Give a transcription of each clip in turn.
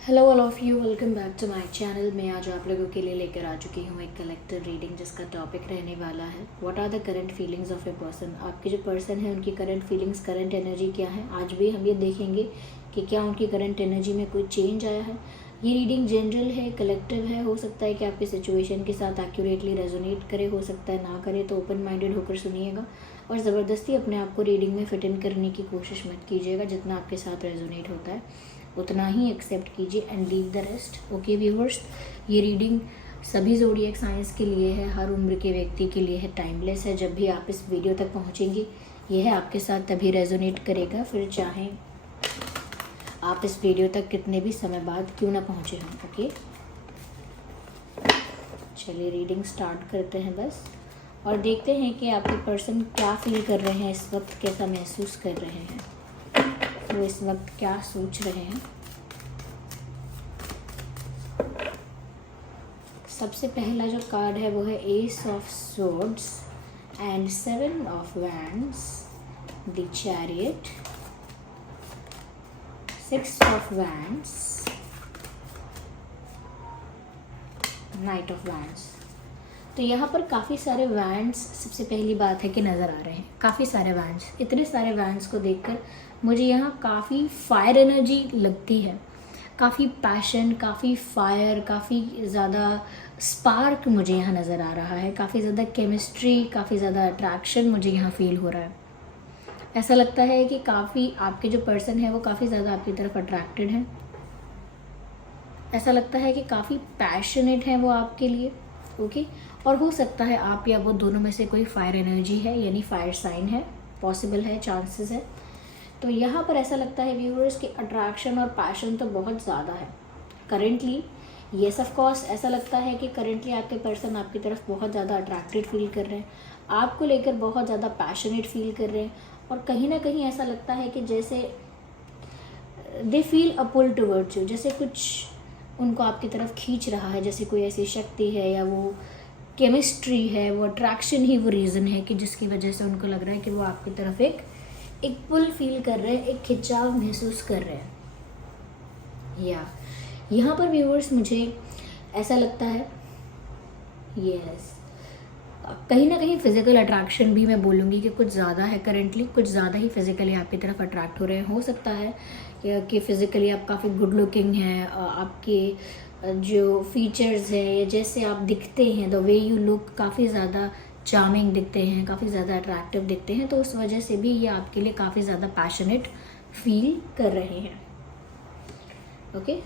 Hello all of you, welcome back to my channel. मैं आज आप लोगों के लिए लेकर आ चुकी हूँ एक कलेक्टिव रीडिंग जिसका टॉपिक रहने वाला है what are the current feelings of a person. आपके जो पर्सन है उनकी करंट फीलिंग्स, करंट एनर्जी क्या है। आज भी हम ये देखेंगे कि क्या उनकी करंट एनर्जी में कोई चेंज आया है। ये रीडिंग जनरल है, कलेक्टिव है। हो सकता है कि आपकी सिचुएशन के साथ एक्यूरेटली रेजोनेट करे, हो सकता है ना करे, तो ओपन माइंडेड होकर सुनिएगा और ज़बरदस्ती अपने आप को रीडिंग में फिट इन करने की कोशिश मत कीजिएगा। जितना आपके साथ रेजोनेट होता है उतना ही एक्सेप्ट कीजिए and leave the rest. Okay viewers, ये रीडिंग सभी ज़ोडिएक साइंस के लिए है, हर उम्र के व्यक्ति के लिए है, टाइमलेस है। जब भी आप इस वीडियो तक पहुंचेंगी ये है आपके साथ तभी रेजोनेट करेगा, फिर चाहे आप इस वीडियो तक कितने भी समय बाद क्यों ना पहुंचे हों। ओके, चलिए रीडिंग स्टार्ट करते हैं बस, और देखते हैं कि आपके पर्सन क्या फील कर रहे हैं इस वक्त, कैसा महसूस कर रहे हैं, वो इस वक्त क्या सोच रहे हैं। सबसे पहला जो कार्ड है वो है S of swords and seven of wands, the chariot, six of wands, night of wands. तो यहाँ पर काफ़ी सारे वैंड्स, सबसे पहली बात है कि नज़र आ रहे हैं काफ़ी सारे वैंड्स। इतने सारे वैंड्स को देखकर मुझे यहाँ काफ़ी फायर एनर्जी लगती है, काफ़ी पैशन, काफ़ी फायर, काफ़ी ज़्यादा स्पार्क मुझे यहाँ नज़र आ रहा है, काफ़ी ज़्यादा केमिस्ट्री, काफ़ी ज़्यादा अट्रैक्शन मुझे यहाँ फील हो रहा है। ऐसा लगता है कि काफ़ी आपके जो पर्सन है वो काफ़ी ज़्यादा आपकी तरफ अट्रैक्टेड है। ऐसा लगता है कि काफ़ी पैशनेट है वो आपके लिए। ओके, और हो सकता है आप या वो दोनों में से कोई फायर एनर्जी है, यानी फायर साइन है, पॉसिबल है, चांसेस है। तो यहाँ पर ऐसा लगता है व्यूअर्स कि अट्रैक्शन और पैशन तो बहुत ज़्यादा है करेंटली। येस ऑफ कोर्स, ऐसा लगता है कि करेंटली आपके पर्सन आपकी तरफ बहुत ज़्यादा अट्रैक्टेड फील कर रहे हैं, आपको लेकर बहुत ज़्यादा पैशनेट फील कर रहे हैं, और कहीं ना कहीं ऐसा लगता है कि जैसे they feel a pull towards you, जैसे कुछ उनको आपकी तरफ खींच रहा है, जैसे कोई ऐसी शक्ति है या वो केमिस्ट्री है, वो अट्रैक्शन ही वो रीज़न है कि जिसकी वजह से उनको लग रहा है कि वो आपकी तरफ एक पुल फील कर रहे हैं, एक खिंचाव महसूस कर रहे हैं। या यहाँ पर व्यूअर्स मुझे ऐसा लगता है यस, कहीं ना कहीं फिजिकल अट्रैक्शन भी मैं बोलूँगी कि कुछ ज़्यादा है करेंटली, कुछ ज़्यादा ही फिजिकली आपकी तरफ अट्रैक्ट हो रहे हैं। हो सकता है कि फिजिकली आप काफ़ी गुड लुकिंग हैं, आपके जो फीचर्स हैं या जैसे आप दिखते हैं, द वे यू लुक, काफ़ी ज़्यादा चार्मिंग दिखते हैं, काफ़ी ज़्यादा अट्रैक्टिव दिखते हैं, तो उस वजह से भी ये आपके लिए काफ़ी ज़्यादा पैशनेट फील कर रहे हैं। ओके,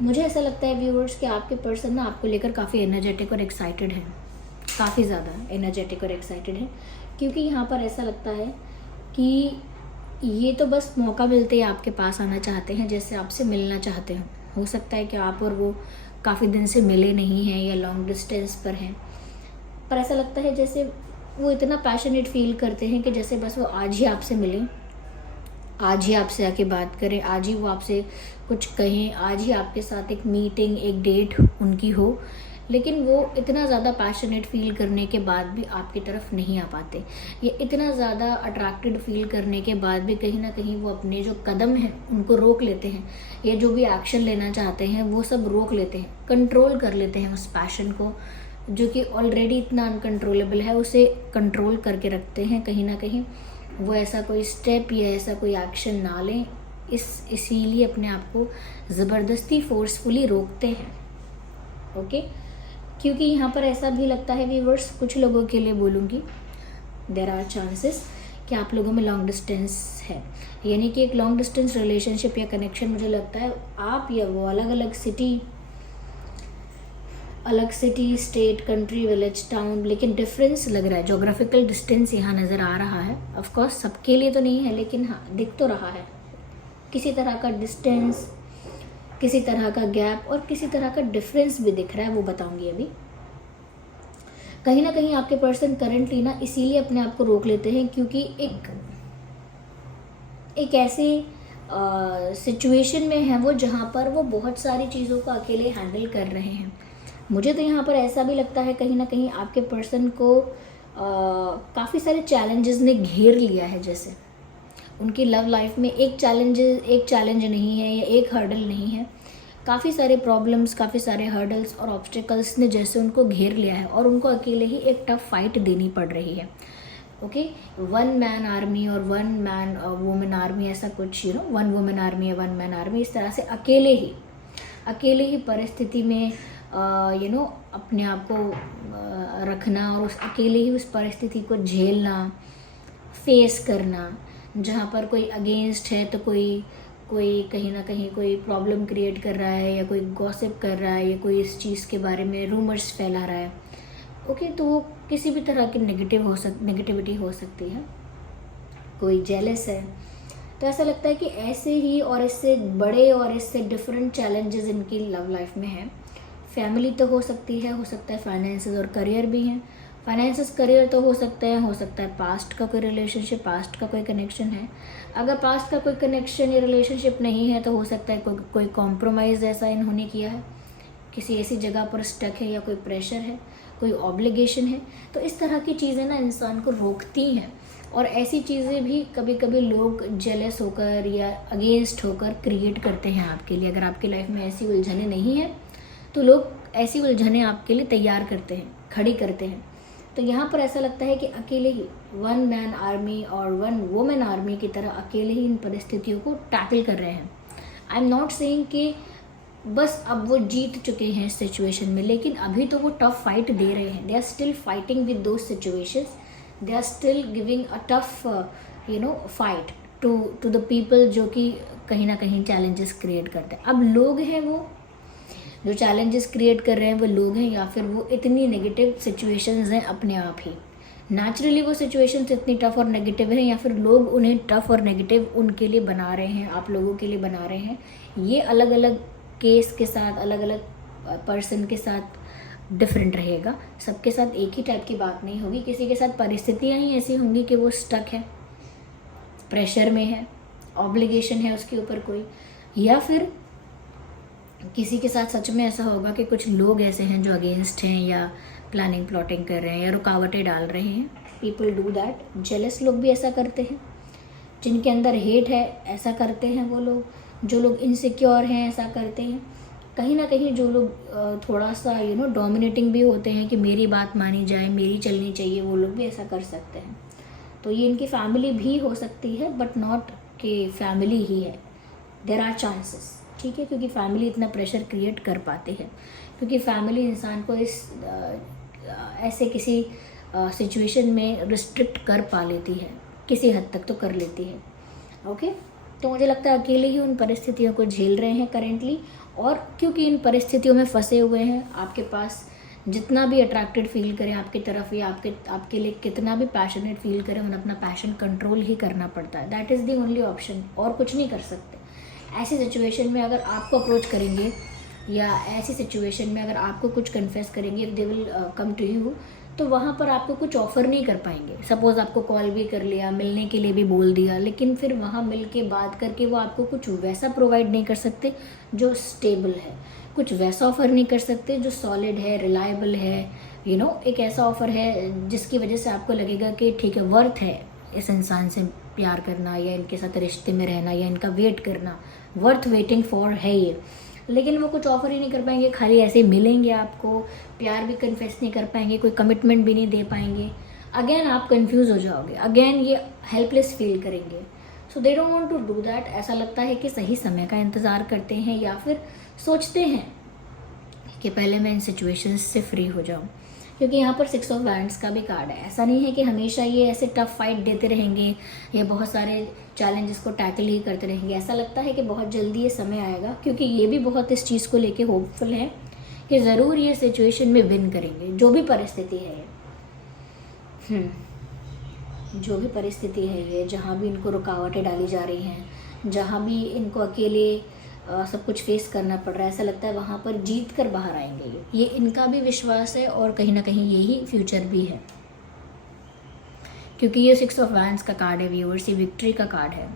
मुझे ऐसा लगता है व्यूअर्स कि आपके पर्सन ना आपको लेकर काफ़ी एनर्जेटिक और एक्साइटेड है, काफ़ी ज़्यादा एनर्जेटिक और एक्साइटेड है, क्योंकि यहाँ पर ऐसा लगता है कि ये तो बस मौका मिलते ही आपके पास आना चाहते हैं, जैसे आपसे मिलना चाहते हैं। हो सकता है कि आप और वो काफ़ी दिन से मिले नहीं हैं या लॉन्ग डिस्टेंस पर हैं, पर ऐसा लगता है जैसे वो इतना पैशनेट फील करते हैं कि जैसे बस वो आज ही आपसे मिलें, आज ही आपसे आके बात करें, आज ही वो आपसे कुछ कहें, आज ही आपके साथ एक मीटिंग, एक डेट उनकी हो। लेकिन वो इतना ज़्यादा पैशनेट फील करने के बाद भी आपकी तरफ नहीं आ पाते, ये इतना ज़्यादा अट्रैक्टेड फील करने के बाद भी कहीं ना कहीं वो अपने जो कदम हैं उनको रोक लेते हैं, या जो भी एक्शन लेना चाहते हैं वो सब रोक लेते हैं, कंट्रोल कर लेते हैं उस पैशन को जो कि ऑलरेडी इतना अनकंट्रोलेबल है, उसे कंट्रोल करके रखते हैं। कहीं ना कहीं वो ऐसा कोई स्टेप या ऐसा कोई एक्शन ना लें, इसीलिए अपने आप को ज़बरदस्ती फोर्सफुली रोकते हैं। ओके, क्योंकि यहाँ पर ऐसा भी लगता है व्यूअर्स, कुछ लोगों के लिए बोलूँगी, देयर आर चांसेस कि आप लोगों में लॉन्ग डिस्टेंस है, यानी कि एक लॉन्ग डिस्टेंस रिलेशनशिप या कनेक्शन। मुझे लगता है आप या वो अलग अलग city, state, country, village, town, लेकिन डिफरेंस लग रहा है, जोग्राफिकल डिस्टेंस यहाँ नज़र आ रहा है। ऑफ कोर्स सबके लिए तो नहीं है, लेकिन हाँ दिख तो रहा है, किसी तरह का डिस्टेंस, किसी तरह का गैप और किसी तरह का डिफरेंस भी दिख रहा है, वो बताऊंगी अभी। कहीं ना कहीं आपके पर्सन करंटली ना इसीलिए अपने आप को रोक लेते हैं क्योंकि एक ऐसी सिचुएशन में है वो जहाँ पर वो बहुत सारी चीज़ों को अकेले हैंडल कर रहे हैं। मुझे तो यहाँ पर ऐसा भी लगता है कहीं ना कहीं आपके पर्सन को काफ़ी सारे चैलेंजेस ने घेर लिया है, जैसे उनकी लव लाइफ में एक चैलेंज नहीं है या एक हर्डल नहीं है, काफ़ी सारे प्रॉब्लम्स, काफ़ी सारे हर्डल्स और ऑब्स्टिकल्स ने जैसे उनको घेर लिया है और उनको अकेले ही एक टफ फाइट देनी पड़ रही है। ओके, वन मैन आर्मी और वन मैन वुमेन आर्मी, ऐसा कुछ वन वुमेन आर्मी या वन मैन आर्मी, इस तरह से अकेले ही परिस्थिति में अपने आप को रखना और अकेले ही उस परिस्थिति को झेलना, फेस करना। जहाँ पर कोई अगेंस्ट है तो कोई कहीं ना कहीं कोई प्रॉब्लम क्रिएट कर रहा है या कोई गॉसिप कर रहा है या कोई इस चीज़ के बारे में रूमर्स फैला रहा है। ओके, तो वो किसी भी तरह की नेगेटिविटी हो सकती है। कोई जेलस है, तो ऐसा लगता है कि ऐसे ही और इससे बड़े और इससे डिफरेंट चैलेंजेस इनकी लव लाइफ में हैं। फैमिली तो हो सकती है, हो सकता है फाइनेंसेस और करियर भी हैं। फाइनेंसेस, करियर तो हो सकता है पास्ट का कोई रिलेशनशिप, पास्ट का कोई कनेक्शन है। अगर पास्ट का कोई कनेक्शन या रिलेशनशिप नहीं है तो हो सकता है कोई कॉम्प्रोमाइज़ ऐसा इन्होंने किया है, किसी ऐसी जगह पर स्टक है या कोई प्रेशर है, कोई ऑब्लिगेशन है। तो इस तरह की चीज़ें ना इंसान को रोकती हैं और ऐसी चीज़ें भी कभी कभी लोग जेलस होकर या अगेंस्ट होकर क्रिएट करते हैं आपके लिए। अगर आपकी लाइफ में ऐसी उलझनें नहीं हैं तो लोग ऐसी उलझनें आपके लिए तैयार करते हैं, खड़ी करते हैं। तो यहाँ पर ऐसा लगता है कि अकेले ही वन मैन आर्मी और वन वुमेन आर्मी की तरह अकेले ही इन परिस्थितियों को टैकल कर रहे हैं। आई एम नॉट सेइंग कि बस अब वो जीत चुके हैं इस सिचुएशन में, लेकिन अभी तो वो टफ फाइट दे रहे हैं। They are still fighting with those situations, they are still giving a tough fight to the people जो कि कहीं ना कहीं चैलेंजेस क्रिएट करते हैं। अब लोग हैं वो जो चैलेंजेस क्रिएट कर रहे हैं, वो लोग हैं या फिर वो इतनी नेगेटिव सिचुएशंस हैं अपने आप ही, नेचुरली वो सिचुएशंस इतनी टफ और नेगेटिव हैं या फिर लोग उन्हें टफ और नेगेटिव उनके लिए बना रहे हैं, आप लोगों के लिए बना रहे हैं। ये अलग अलग केस के साथ, अलग अलग पर्सन के साथ डिफरेंट रहेगा। सबके साथ एक ही टाइप की बात नहीं होगी। किसी के साथ परिस्थितियाँ ही ऐसी होंगी कि वो स्टक है, प्रेशर में है, ऑब्लिगेशन है उसके ऊपर कोई, या फिर किसी के साथ सच में ऐसा होगा कि कुछ लोग ऐसे हैं जो अगेंस्ट हैं या प्लानिंग प्लॉटिंग कर रहे हैं या रुकावटें डाल रहे हैं। People do that. जेलस लोग भी ऐसा करते हैं, जिनके अंदर हेट है ऐसा करते हैं वो लोग। जो लोग इनसिक्योर हैं ऐसा करते हैं। कहीं ना कहीं जो लोग थोड़ा सा डोमिनेटिंग भी होते हैं कि मेरी बात मानी जाए, मेरी चलनी चाहिए, वो लोग भी ऐसा कर सकते हैं। तो ये इनकी फैमिली भी हो सकती है, बट नॉट कि फैमिली ही है। देयर आर चांसेस, ठीक है, क्योंकि फैमिली इतना प्रेशर क्रिएट कर पाते हैं, क्योंकि फैमिली इंसान को इस ऐसे किसी सिचुएशन में रिस्ट्रिक्ट कर पा लेती है, किसी हद तक तो कर लेती है। ओके, तो मुझे लगता है अकेले ही उन परिस्थितियों को झेल रहे हैं करेंटली, और क्योंकि इन परिस्थितियों में फंसे हुए हैं, आपके पास जितना भी अट्रैक्टेड फील करें आपकी तरफ या आपके लिए कितना भी पैशनेट फील करें, उन्हें अपना पैशन कंट्रोल ही करना पड़ता है। That is the only option, और कुछ नहीं कर सकते। ऐसी सिचुएशन में अगर आपको अप्रोच करेंगे या ऐसी सिचुएशन में अगर आपको कुछ कन्फेस करेंगे, if they will come to you, तो वहाँ पर आपको कुछ ऑफ़र नहीं कर पाएंगे। सपोज़ आपको कॉल भी कर लिया, मिलने के लिए भी बोल दिया, लेकिन फिर वहाँ मिल के बात करके वो आपको कुछ वैसा प्रोवाइड नहीं कर सकते जो स्टेबल है, कुछ वैसा ऑफ़र नहीं कर सकते जो सॉलिड है, रिलायबल है, एक ऐसा ऑफ़र है जिसकी वजह से आपको लगेगा कि ठीक है, वर्थ है इस इंसान से प्यार करना या इनके साथ रिश्ते में रहना या इनका वेट करना, वर्थ वेटिंग फॉर है ये। लेकिन वो कुछ ऑफ़र ही नहीं कर पाएंगे, खाली ऐसे मिलेंगे आपको, प्यार भी कन्फेस नहीं कर पाएंगे, कोई कमिटमेंट भी नहीं दे पाएंगे। अगेन आप कंफ्यूज हो जाओगे, अगेन ये हेल्पलेस फील करेंगे। So they don't want to do that. ऐसा लगता है कि सही समय का इंतज़ार करते हैं या फिर सोचते हैं कि पहले मैं इन सिचुएशंस से फ्री हो जाऊँ, क्योंकि यहाँ पर 6 ऑफ वैंड्स का भी कार्ड है। ऐसा नहीं है कि हमेशा ये ऐसे टफ फाइट देते रहेंगे या बहुत सारे चैलेंजेस को टैकल ही करते रहेंगे। ऐसा लगता है कि बहुत जल्दी ये समय आएगा, क्योंकि ये भी बहुत इस चीज़ को लेके होपफुल है कि ज़रूर ये सिचुएशन में विन करेंगे, जो भी परिस्थिति है ये। जो भी परिस्थिति है ये, जहाँ भी इनको रुकावटें डाली जा रही हैं, जहाँ भी इनको अकेले सब कुछ फेस करना पड़ रहा है, ऐसा लगता है वहाँ पर जीत कर बाहर आएंगे ये इनका भी विश्वास है, और कहीं ना कहीं यही फ्यूचर भी है, क्योंकि ये 6 ऑफ वैंड्स का कार्ड है व्यूअर्स, ये विक्ट्री का कार्ड है।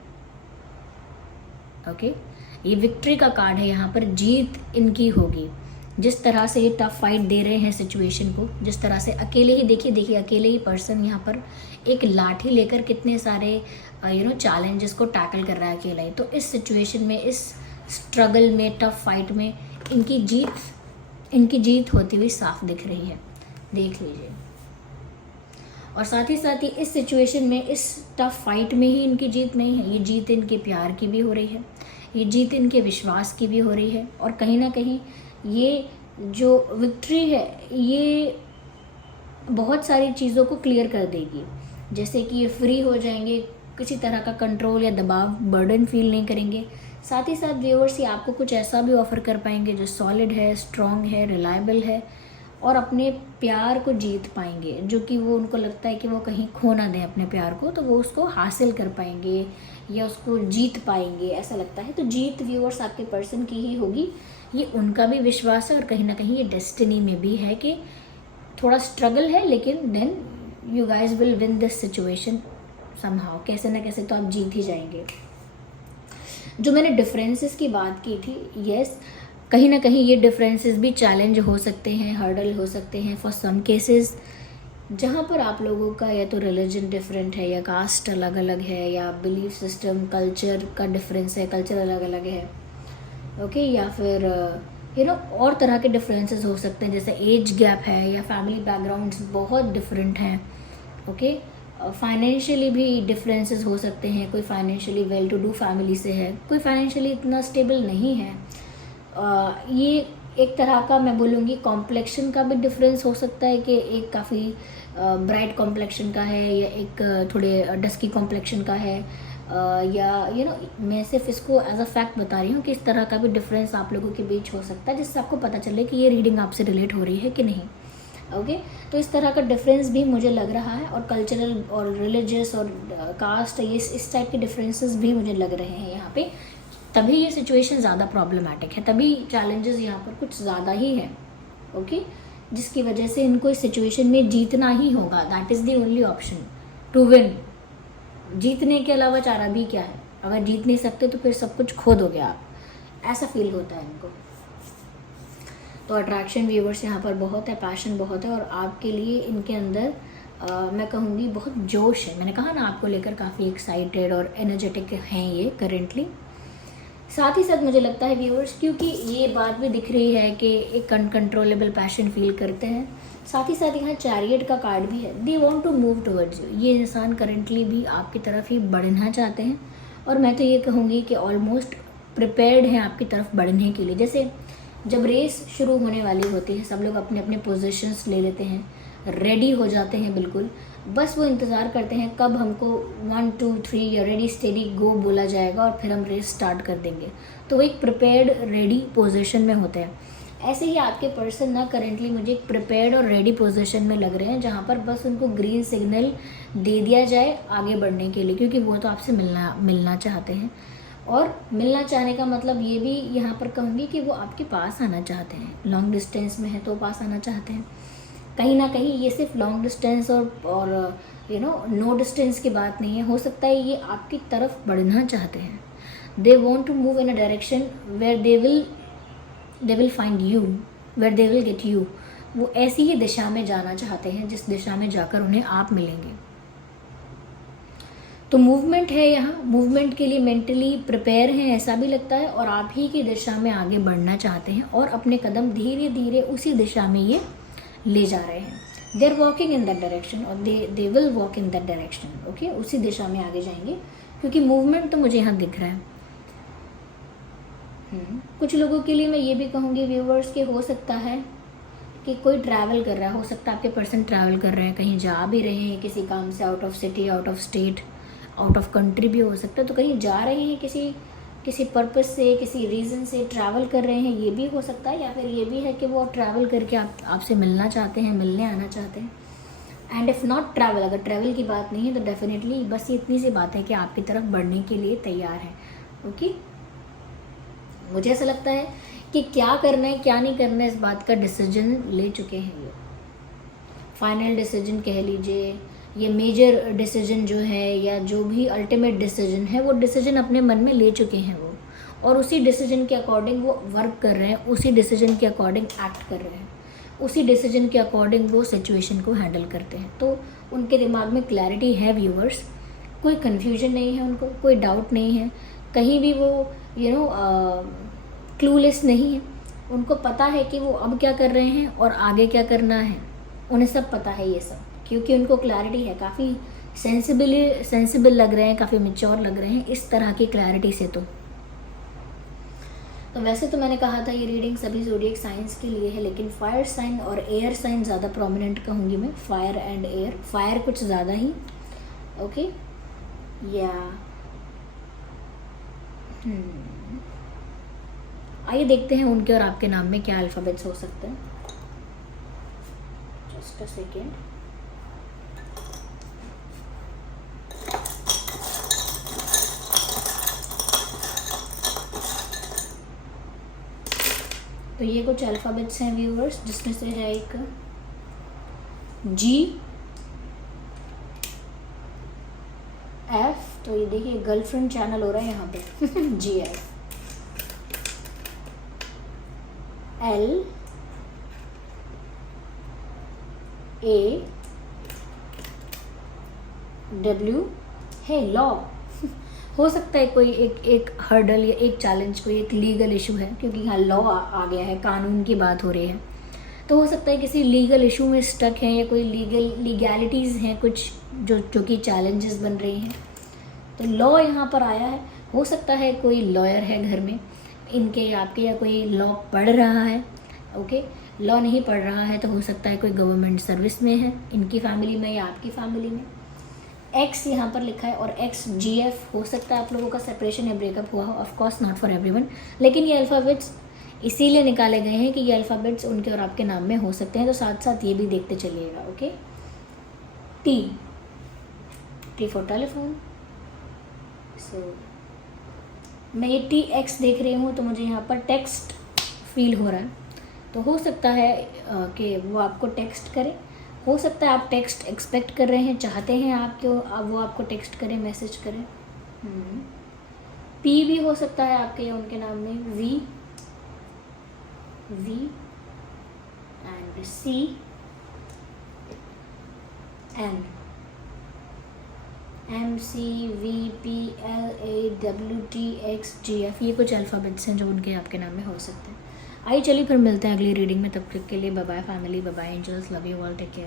ओके, ये विक्ट्री का कार्ड है, यहाँ पर जीत इनकी होगी। जिस तरह से ये टफ फाइट दे रहे हैं सिचुएशन को, जिस तरह से अकेले ही देखिए अकेले ही पर्सन यहाँ पर एक लाठी लेकर कितने सारे चैलेंजेस को टैकल कर रहा है अकेला ही। तो इस सिचुएशन में, इस स्ट्रगल में, टफ फाइट में इनकी जीत होती हुई साफ दिख रही है, देख लीजिए। और साथ ही इस सिचुएशन में, इस टफ फाइट में ही इनकी जीत नहीं है, ये जीत इनके प्यार की भी हो रही है, ये जीत इनके विश्वास की भी हो रही है। और कहीं ना कहीं ये जो विक्ट्री है ये बहुत सारी चीज़ों को क्लियर कर देगी, जैसे कि ये फ्री हो जाएंगे, किसी तरह का कंट्रोल या दबाव, बर्डन फील नहीं करेंगे। साथ ही साथ व्यूअर्स ये आपको कुछ ऐसा भी ऑफर कर पाएंगे जो सॉलिड है, स्ट्रॉन्ग है, रिलायबल है, और अपने प्यार को जीत पाएंगे, जो कि वो उनको लगता है कि वो कहीं खो ना दें अपने प्यार को, तो वो उसको हासिल कर पाएंगे या उसको जीत पाएंगे, ऐसा लगता है। तो जीत व्यूअर्स आपके पर्सन की ही होगी, ये उनका भी विश्वास है, और कहीं ना कहीं ये डेस्टिनी में भी है कि थोड़ा स्ट्रगल है, लेकिन then you guys will win this situation somehow, कैसे ना कैसे तो आप जीत ही जाएंगे। जो मैंने डिफरेंसेस की बात की थी, यस, कहीं ना कहीं ये डिफरेंसेस भी चैलेंज हो सकते हैं, हर्डल हो सकते हैं फॉर सम केसेस, जहाँ पर आप लोगों का या तो रिलीजन डिफरेंट है, या कास्ट अलग अलग है, या बिलीफ सिस्टम, कल्चर का डिफरेंस है, कल्चर अलग अलग है, ओके, या फिर और तरह के डिफरेंसेस हो सकते हैं, जैसे एज गैप है, या फैमिली बैकग्राउंड्स बहुत डिफरेंट हैं, ओके। फाइनेंशियली भी डिफरेंसेस हो सकते हैं, कोई financially well to do family से है, कोई फाइनेंशियली इतना स्टेबल नहीं है। ये एक तरह का मैं बोलूँगी कॉम्प्लेक्शन का भी डिफरेंस हो सकता है, कि एक काफ़ी ब्राइट कॉम्प्लेक्शन का है, या एक थोड़े डस्की कॉम्प्लेक्शन का है, या मैं सिर्फ इसको एज अ फैक्ट बता रही हूँ कि इस तरह का भी डिफरेंस आप लोगों के बीच हो सकता है, जिससे आपको पता चले कि ये रीडिंग आपसे रिलेट हो रही है कि नहीं, ओके। तो इस तरह का डिफरेंस भी मुझे लग रहा है, और कल्चरल और रिलीजियस और कास्ट, ये इस टाइप के डिफरेंसेस भी मुझे लग रहे हैं यहाँ पे, तभी ये सिचुएशन ज़्यादा प्रॉब्लमैटिक है, तभी चैलेंजेस यहाँ पर कुछ ज़्यादा ही है, ओके, जिसकी वजह से इनको इस सिचुएशन में जीतना ही होगा। That is the only option to win. जीतने के अलावा चारा भी क्या है, अगर जीत नहीं सकते तो फिर सब कुछ खो दोगे आप, ऐसा फील होता है इनको। तो अट्रैक्शन व्यूवर्स यहाँ पर बहुत है, पैशन बहुत है, और आपके लिए इनके अंदर मैं कहूँगी बहुत जोश है। मैंने कहा ना आपको लेकर काफ़ी एक्साइटेड और एनर्जेटिक हैं ये करेंटली। साथ ही साथ मुझे लगता है व्यूअर्स, क्योंकि ये बात भी दिख रही है कि एक अनकंट्रोलेबल पैशन फील करते हैं, साथ ही साथ यहाँ चैरियट का कार्ड भी है, they want to move towards you. ये इंसान करेंटली भी आपकी तरफ ही बढ़ना चाहते हैं, और मैं तो ये कहूँगी कि ऑलमोस्ट प्रिपेयर्ड हैं आपकी तरफ बढ़ने के लिए। जैसे जब रेस शुरू होने वाली होती है, सब लोग अपने अपने पोजीशंस ले लेते हैं, रेडी हो जाते हैं बिल्कुल, बस वो इंतज़ार करते हैं कब हमको 1 2 3 या रेडी स्टेडी गो बोला जाएगा, और फिर हम रेस स्टार्ट कर देंगे। तो वो एक प्रिपेयर्ड रेडी पोजीशन में होते हैं। ऐसे ही आपके पर्सन ना करेंटली मुझे एक प्रिपेयर्ड और रेडी पोजीशन में लग रहे हैं, जहाँ पर बस उनको ग्रीन सिग्नल दे दिया जाए आगे बढ़ने के लिए, क्योंकि वो तो आपसे मिलना चाहते हैं। और मिलना चाहने का मतलब ये भी यहाँ पर कहूँगी कि वो आपके पास आना चाहते हैं, लॉन्ग डिस्टेंस में है तो पास आना चाहते हैं। कहीं ना कहीं ये सिर्फ लॉन्ग डिस्टेंस और नो डिस्टेंस की बात नहीं है, हो सकता है ये आपकी तरफ बढ़ना चाहते हैं। They want to move in a direction where they will find you, where they will get you. वो ऐसी ही दिशा में जाना चाहते हैं जिस दिशा में जाकर उन्हें आप मिलेंगे। तो मूवमेंट है यहाँ, मूवमेंट के लिए मेंटली प्रिपेयर हैं ऐसा भी लगता है, और आप ही की दिशा में आगे बढ़ना चाहते हैं, और अपने कदम धीरे धीरे उसी दिशा में ये ले जा रहे हैं। They are walking in that direction, और they will walk in that direction, okay, उसी दिशा में आगे जाएंगे, क्योंकि मूवमेंट तो मुझे यहाँ दिख रहा है। कुछ लोगों के लिए मैं ये भी कहूँगी व्यूवर्स कि हो सकता है कि कोई ट्रैवल कर रहा है, हो सकता है आपके पर्सन ट्रैवल कर रहे हैं, कहीं जा भी रहे हैं किसी काम से, out of city, out of state, out of country भी हो सकता है। तो कहीं जा रहे हैं किसी पर्पस से, किसी रीज़न से ट्रैवल कर रहे हैं, ये भी हो सकता है। या फिर ये भी है कि वो ट्रैवल करके आपसे मिलना चाहते हैं, मिलने आना चाहते हैं। एंड इफ़ नॉट ट्रैवल, अगर ट्रैवल की बात नहीं है तो डेफिनेटली बस ये इतनी सी बात है कि आपकी तरफ बढ़ने के लिए तैयार है, ओके। मुझे ऐसा लगता है कि क्या करना है क्या नहीं करना है इस बात का डिसीजन ले चुके हैं ये, फाइनल डिसीजन कह लीजिए, ये मेजर डिसीजन जो है, या जो भी अल्टीमेट डिसीजन है, वो डिसीजन अपने मन में ले चुके हैं वो, और उसी डिसीजन के अकॉर्डिंग वो वर्क कर रहे हैं, उसी डिसीजन के अकॉर्डिंग एक्ट कर रहे हैं, उसी डिसीजन के अकॉर्डिंग वो सिचुएशन को हैंडल करते हैं। तो उनके दिमाग में क्लैरिटी है व्यूअर्स, कोई कन्फ्यूजन नहीं है उनको, कोई डाउट नहीं है, कहीं भी वो क्लूलेस नहीं है। उनको पता है कि वो अब क्या कर रहे हैं और आगे क्या करना है, उन्हें सब पता है ये सब, क्योंकि उनको क्लैरिटी है। काफ़ी सेंसिबल लग रहे हैं, काफ़ी मैच्योर लग रहे हैं इस तरह की क्लैरिटी से। तो वैसे तो मैंने कहा था ये रीडिंग सभी ज़ोडिएक साइंस के लिए है, लेकिन फायर साइन और एयर साइन ज़्यादा प्रोमिनेंट कहूँगी मैं, फायर एंड एयर, फायर कुछ ज़्यादा ही। ओके या आइए देखते हैं उनके और आपके नाम में क्या अल्फ़ाबेट्स हो सकते हैं। Just a second. तो ये कुछ अल्फ़ाबेट्स हैं व्यूअर्स, जिसमें से है एक जी एफ। तो ये देखिए गर्लफ्रेंड चैनल हो रहा है यहाँ पे जी एफ। एल ए डब्ल्यू है लॉ। हो सकता है कोई एक हर्डल या एक चैलेंज, कोई एक लीगल इशू है, क्योंकि यहाँ लॉ आ गया है, कानून की बात हो रही है। तो हो सकता है किसी लीगल इशू में स्टक हैं या कोई लीगैलिटीज़ हैं कुछ जो कि चैलेंजेस बन रही हैं। तो लॉ यहाँ पर आया है। हो सकता है कोई लॉयर है घर में इनके आपके, या कोई लॉ पढ़ रहा है। ओके, लॉ नहीं पढ़ रहा है तो हो सकता है कोई गवर्नमेंट सर्विस में है इनकी फैमिली में या आपकी फैमिली में। एक्स यहाँ पर लिखा है और एक्स जी एफ। हो सकता है आप लोगों का सेपरेशन या ब्रेकअप हुआ हो, of course not for everyone, लेकिन ये अल्फ़ाबेट्स इसीलिए निकाले गए हैं कि ये अल्फ़ाबेट्स उनके और आपके नाम में हो सकते हैं। तो साथ साथ ये भी देखते चलिएगा। Okay, T for telephone. So मैं ये टी एक्स देख रही हूँ तो मुझे यहाँ पर टेक्स्ट फील हो रहा है। तो हो सकता है कि वो आपको टेक्स्ट करे, हो सकता है आप टेक्स्ट एक्सपेक्ट कर रहे हैं, चाहते हैं वो आपको टेक्स्ट करें, मैसेज करें। पी भी हो सकता है आपके या उनके नाम में, V and C N M C V P L A W T X G F. ये कुछ अल्फ़ाबेट्स हैं जो उनके आपके नाम में हो सकते हैं। आइए चलिए फिर मिलते हैं अगली रीडिंग में, तब तक के लिए bye bye family, bye bye angels, love you all, take care.